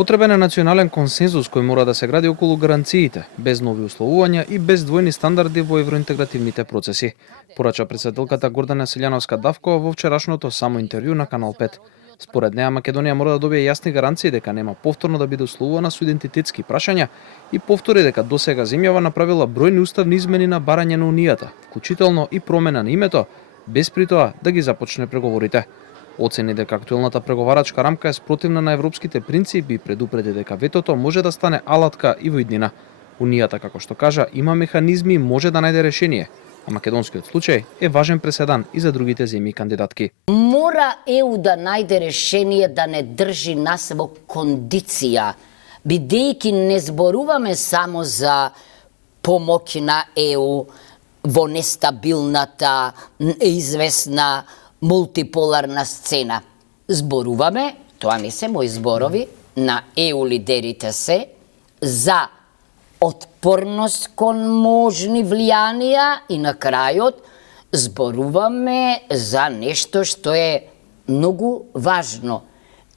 Потребен е национален консензус кој мора да се гради околу гаранциите, без нови условувања и без двојни стандарди во евроинтегративните процеси, порача претседателката Гордана Селјановска-Давкова во вчерашното само интервју на Канал 5. Според неа Македонија мора да добие јасни гаранции дека нема повторно да биде условувана со идентитетски прашања и повтори дека досега земјава направила бројни уставни измени на барање на Унијата, вклучително и промена на името, без при тоа да ги започне преговорите. Оцени дека актуелната преговарачка рамка е спротивна на европските принципи и предупреди дека ветото може да стане алатка и во иднина. Унијата, како што кажа, има механизми и може да најде решение, а македонскиот случај е важен преседан и за другите земји кандидатки. Мора ЕУ да најде решение да не држи нас во кондиција, бидејќи не зборуваме само за помоки на ЕУ во нестабилната, известна мултиполарна сцена. Зборуваме, тоа не се мои зборови, на ЕУ лидерите се, за отпорност кон можни влијанија и на крајот зборуваме за нешто што е многу важно.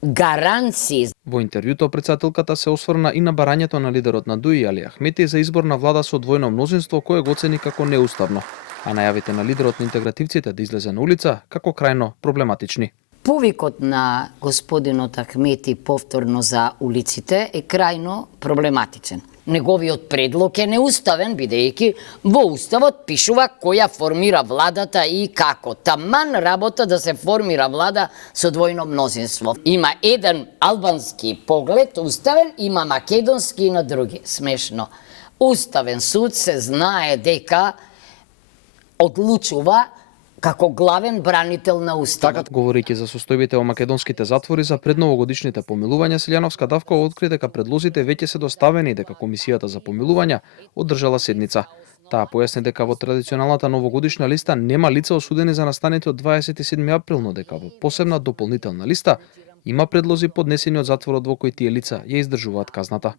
Гаранции. Во интервјуто претседателката се осврна и на барањето на лидерот на ДУИ Али Ахмети за избор на влада со двојно мнозинство кое го оцени како неуставно, а најавите на лидерот на интегративците да излезе на улица како крајно проблематични. Повикот на господинот Ахмети повторно за улиците е крајно проблематичен. Неговиот предлог е неуставен, бидејќи во Уставот пишува која формира владата и како. Таман работа да се формира влада со двојно мнозинство. Има еден албански поглед, уставен, има македонски и на други. Смешно. Уставен суд се знае дека одлучува како главен бранител на Уставот. Говорејќи за состојбите во македонските затвори за предновогодишните помилувања, Селјановска-Давкова откри дека предлозите веќе се доставени и дека Комисијата за помилувања одржала седница. Таа појасни дека во традиционалната новогодишна листа нема лица осудени за настаните од 27 април, но дека во посебна дополнителна листа има предлози поднесени од затворот во кој тие лица ја издржуваат казната.